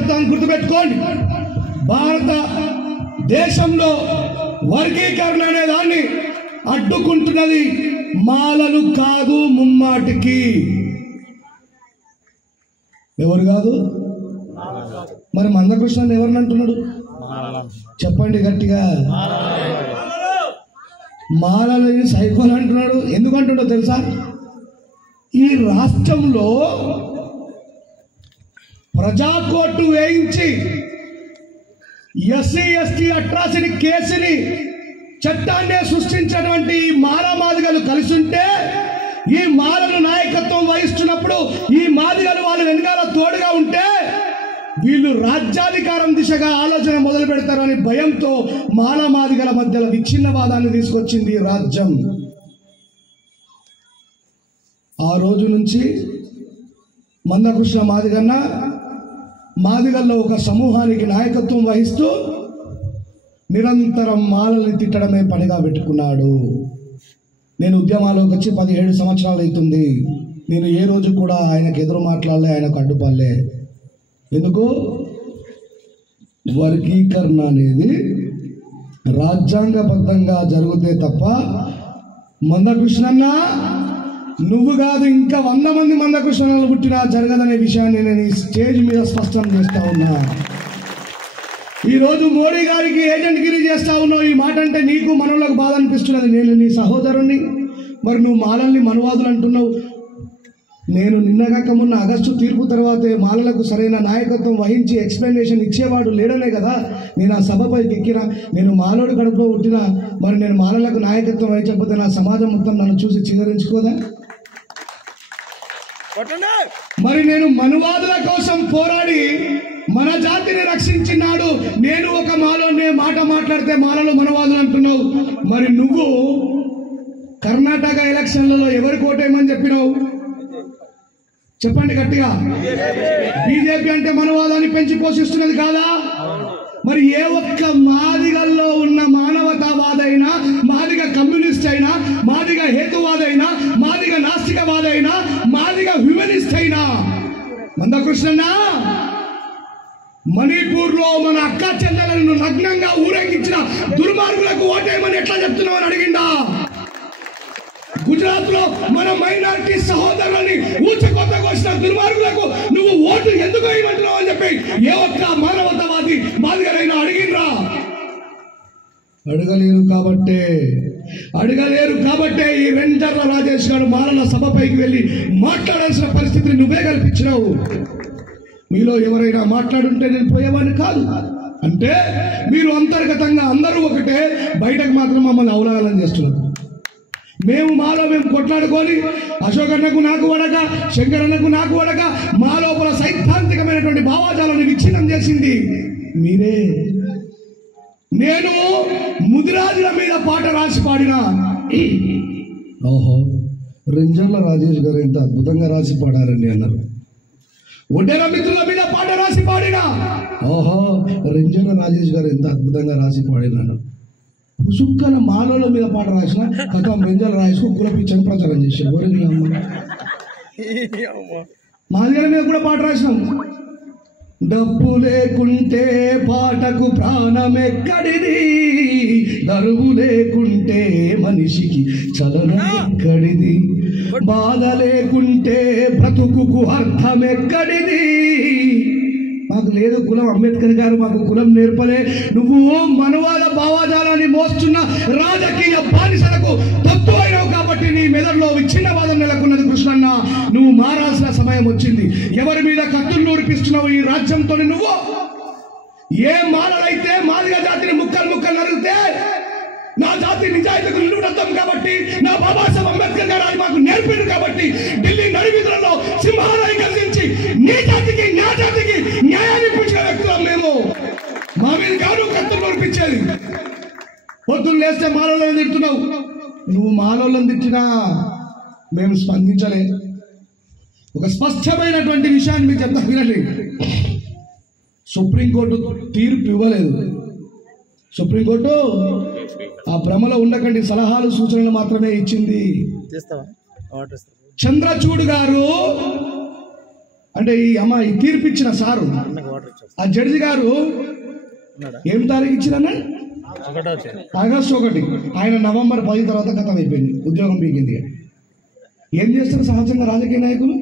చెప్తాను, గుర్తుపెట్టుకోండి. భారత దేశంలో వర్గీకరణ అనే దాన్ని అడ్డుకుంటున్నది మాలలు కాదు, ముమ్మాటికి. ఎవరు కాదు? మరి మందకృష్ణ ఎవరిని అంటున్నాడు? చెప్పండి గట్టిగా. మాలని సైకోలు అంటున్నాడు. ఎందుకు అంటున్నాడో తెలుసా? ఈ రాష్ట్రంలో ప్రజాకోర్టు వేయించి ఎస్సీ ఎస్టీ అట్రాసిటీ కేసుని చట్టాన్ని సృష్టించినటువంటి ఈ మాలా మాదిగలు కలిసి ఉంటే, ఈ మాలలు నాయకత్వం వహిస్తున్నప్పుడు ఈ మాదిగలు వాళ్ళు వెనకాల తోడుగా ఉంటే వీళ్ళు రాజ్యాధికారం దిశగా ఆలోచన మొదలు పెడతారని భయంతో మాలా మాదిగల మధ్యలో విచ్ఛిన్నవాదాన్ని తీసుకొచ్చింది రాజ్యం. ఆ రోజు నుంచి మందకృష్ణ మాదిగన్న మాదిగల్లో ఒక సమూహానికి నాయకత్వం వహిస్తూ నిరంతరం మాలల్ని తిట్టడమే పనిగా పెట్టుకున్నాడు. నేను ఉద్యమాల్లోకి వచ్చి 17 సంవత్సరాలు అవుతుంది. నేను ఏ రోజు కూడా ఆయనకు ఎదురు మాట్లాడలే, ఆయనకు అడ్డుపడలే. ఎందుకు? వర్గీకరణ అనేది రాజ్యాంగబద్ధంగా జరిగితే తప్ప మందకృష్ణన్న నువ్వు కాదు, ఇంకా 100 మంది మందకృష్ణలు పుట్టినా జరగదనే విషయాన్ని నేను ఈ స్టేజ్ మీద స్పష్టం చేస్తా ఉన్నా. ఈరోజు మోడీ గారికి ఏజెంట్ గిరి చేస్తా ఉన్నావు. ఈ మాట అంటే నీకు మనవులకు బాధ అనిపిస్తున్నది. నేను నీ సహోదరుణ్ణి, మరి నువ్వు మాలల్ని మనువాదులు అంటున్నావు. నేను నిన్నగాక మొన్న ఆగస్టు తీర్పు తర్వాతే మాలలకు సరైన నాయకత్వం వహించి ఎక్స్ప్లెనేషన్ ఇచ్చేవాడు లేడనే కదా నేను ఆ సభపైకి ఎక్కినా. నేను మాలోడు కడుపులో పుట్టినా, మరి నేను మాలలకు నాయకత్వం వహించకపోతే నా సమాజం మొత్తం నన్ను చూసి చిగురించుకోదా? మరి నేను మనువాదుల కోసం పోరాడి మన జాతిని రక్షించినాడు. నేను ఒక మాలోనే మాట మాట్లాడితే మాలలో మనవాదులు అంటున్నావు. మరి నువ్వు కర్ణాటక ఎలక్షన్లలో ఎవరు కోటేయమని చెప్పినావు? చెప్పండి గట్టిగా. బీజేపీ అంటే మనవాదాన్ని పెంచి పోషిస్తున్నది కాదా? మరి ఏ ఒక్క మాదిగల్లో ఉన్న మానవతావాదైనా, మాదిగ కమ్యూనిస్ట్ అయినా, మాదిగ హేతువాదైనా, మాదిగ నాస్తికవాదైనా, మాదిగ హ్యూమనిస్ట్ అయినా మందకృష్ణన్న మణిపూర్ లో మన అక్క చెల్లెలను నగ్నంగా ఊరేగించిన దుర్మార్గులకు ఓటేయమని ఎట్లా చెప్తున్నావు అని అడిగిందా? గుజరాత్ లో మన మైనారిటీ సహోదరులని ఊచకొత్త కోసిన దుర్మార్గులకు నువ్వు ఓటు ఎందుకు వేయమంటున్నావు అని చెప్పి ఏ ఒక్క మానవతావాది బాధితులైనా అడిగినరా? అడగలేరు కాబట్టే ఈ వెంటర్ల రాజేష్ గారు మాలల సభపైకి వెళ్ళి మాట్లాడాల్సిన పరిస్థితిని నువ్వే కల్పించినావు. మీలో ఎవరైనా మాట్లాడుంటే నేను పోయేవాడిని కాదు. అంటే మీరు అంతర్గతంగా అందరూ ఒకటే, బయటకు మాత్రం మమ్మల్ని అవలాగలం చేస్తున్నారు. మాలో మేము కొట్లాడుకొని అశోక్ అన్నకు నాకు వడక, శంకర్ అన్నకు నాకు వడక, మా లోపల సైద్ధాంతికమైనటువంటి భావాజాలను విచ్ఛిన్నం చేసింది మీరే. నేను ముదిరాజుల మీద పాట రాసి పాడినా, ఓహో రెంజర్ల రాజేష్ గారు ఎంత అద్భుతంగా రాసి పాడారండి అన్నారు. ఒడ్డెర మిత్రుల మీద పాట రాసి పాడినా, ఓహో రెంజర్ల రాజేష్ గారు ఎంత అద్భుతంగా రాసి పాడినారు. పుసుక్కన మాలోల మీద పాట రాసిన కథ రెంజర్ల రాజేష్ కులపిచ్చని ప్రచారం చేశారు. మాదిగల మీద కూడా పాట రాసినాం. డబ్బు లేకుంటే పాటకు ప్రాణం ఎక్కడిది, దరువు లేకుంటే మనిషికి చలనం ఎక్కడిది, బాధ లేకుంటే బ్రతుకుకు అర్థం ఎక్కడిది. మాకు లేదు కులం, అంబేద్కర్ గారు మాకు కులం నేర్పలే. నువ్వు మనవాద భావాజాలాన్ని మోస్తున్న రాజకీయ బానిసలకు తత్తు అయినావు కాబట్టి నీ మెదడులో విచ్ఛిన్నవాదం నెలకొన్నది. కృష్ణన్న, నువ్వు మారాల్సిన సమయం వచ్చింది. ఎవరి మీద కత్తులు నూరిపిస్తున్నావు ఈ రాజ్యంతో? నువ్వు ఏ మాలలైతే మాదిగ జాతిని ముక్కలు ముక్కలు నరిగితే నా జాతి నిజాయితీకు నిలువడతాం కాబట్టి, నా బాబాసాహెబ్ అంబేద్కర్ గారు అది మాకు నేర్పారు కాబట్టి ఢిల్లీ నడివీధులలో సింహాలయం కలిగించి నీ జాతికి నా జాతికి న్యాయాన్ని ఇప్పించిన వ్యక్తులం మేము. మా మీద కాదు కత్తులు నడిపించేది. పొద్దున్న లేస్తే మాలోళ్ళని తిడుతున్నావు. నువ్వు మాలోళ్ళని తిట్టినా మేము స్పందించలే. ఒక స్పష్టమైనటువంటి విషయాన్ని మీకు చెప్తా వినండి. సుప్రీంకోర్టు తీర్పు ఇవ్వలేదు. సుప్రీంకోర్టు ఆ భ్రమలో ఉండకండి, సలహాలు సూచనలు మాత్రమే ఇచ్చింది. చంద్రచూడ్ గారు అంటే ఈ అమ్మాయి తీర్పిచ్చిన సారు ఆ జడ్జి గారు ఏం తారీఖు ఇచ్చిరన్నా ఆగస్టు 1. ఆయన నవంబర్ 10 తర్వాత ఖతం అయిపోయింది, ఉద్యోగం పీకింది. ఏం చేస్తారు సహజంగా రాజకీయ నాయకులు?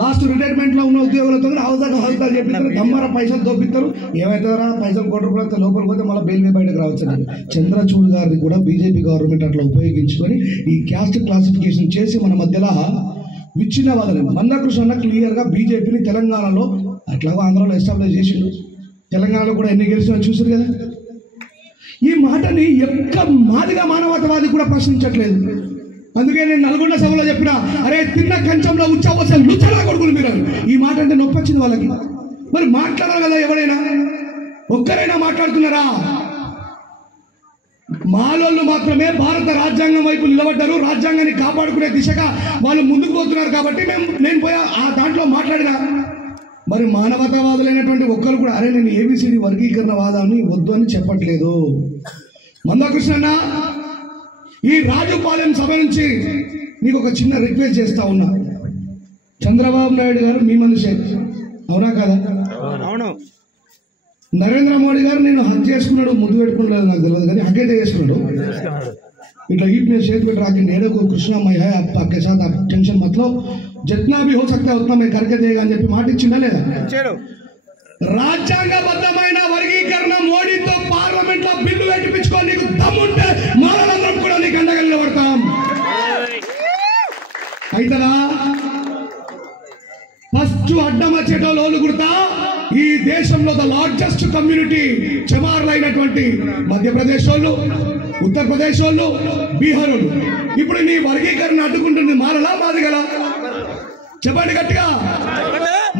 లాస్ట్ రిటైర్మెంట్లో ఉన్న ఉద్యోగులతో హౌదాలు చెప్పిస్తారు, దమ్మర పైసలు దోపిస్తారు. ఏమవుతారా పైసలు కొట్టుకుపోతే లోపలికి పోతే మళ్ళీ బెయిల్ మీద బయటకు రావచ్చు. చంద్రచూడ్ గారిని కూడా బీజేపీ గవర్నమెంట్ అట్లా ఉపయోగించుకొని ఈ క్యాస్ట్ క్లాసిఫికేషన్ చేసి మన మధ్యలో విచ్ఛిన్నవాదాలు. మందాకృష్ణ క్లియర్గా బీజేపీని తెలంగాణలో అట్లాగో ఆంధ్రాలో ఎస్టాబ్లిష్ చేసిండు. తెలంగాణలో కూడా ఎన్ని గెలిచినా చూసారు కదా. ఈ మాటని ఎక్క మాదిగా మానవతావాది కూడా ప్రశ్నించట్లేదు. అందుకే నేను నల్గొండ సభలో చెప్పిన, అరే తిన్న కంచంలో ఉచ్చవసలు లుచ్చలా కొడుకులు మీరు. ఈ మాట అంటే నొప్పి వచ్చింది వాళ్ళకి. మరి మాట్లాడాలి కదా, ఎవరైనా ఒక్కరైనా మాట్లాడుతున్నారా? మాలోళ్ళు మాత్రమే భారత రాజ్యాంగం వైపు నిలబడ్డారు, రాజ్యాంగాన్ని కాపాడుకునే దిశగా వాళ్ళు ముందుకు పోతున్నారు కాబట్టి నేను పోయా ఆ దాంట్లో మాట్లాడినా. మరి మానవతావాదులైనటువంటి ఒక్కరు కూడా అరే నేను ఏబిసిడి వర్గీకరణవాదాన్ని వద్దు అని చెప్పట్లేదు. మందాకృష్ణ, ఈ రాజుపాలెం సభ నుంచి నీకు ఒక చిన్న రిక్వెస్ట్ చేస్తా ఉన్నా. చంద్రబాబు నాయుడు గారు మీ మనిషి, అవునా కదా? అవును. నరేంద్ర మోడీ గారు నేను హక్ చేసుకున్నాడు, ముద్దు పెట్టుకున్నాడు నాకు తెలియదు కానీ హక్ అయితే చేసుకున్నాడు. इतना ईट में शेत में राके नेड़े को कृष्णा मैं है आपके साथ, आप टेंशन मत लो, जितना भी हो सकता है उतना मैं करके देगा అని చెప్పి మాట ఇచ్చిందా లేదా? రాజ్యాంగబద్ధమైన వర్గీకరణ మోడీతో పార్లమెంట్ లో బిల్లు పెట్టించుకో, నీకు దమ్ముంటే మానవులందరం కూడా నీకు అండగా నిలబడతాం. అయితదా? ఫస్ట్ అడ్డం వచ్చేటోళ్ళు గుర్తా ఈ దేశంలో ద లార్జెస్ట్ కమ్యూనిటీ చమార్లైనటువంటి మధ్యప్రదేశ్ వాళ్ళు, ఉత్తరప్రదేశ్ వాళ్ళు, బీహార్ వాళ్ళు. ఇప్పుడు నీ వర్గీకరణ అడ్డుకుంటుంది మారలా మాదిగలా? చెప్పండి గట్టిగా.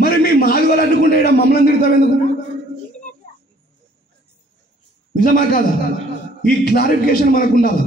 మరి మీ మాదిగలు అడ్డుకుంటే ఇక్కడ మమ్మల్ని తిడతాం ఎందుకు? నిజమా కాదా? ఈ క్లారిఫికేషన్ మనకు ఉండాలి.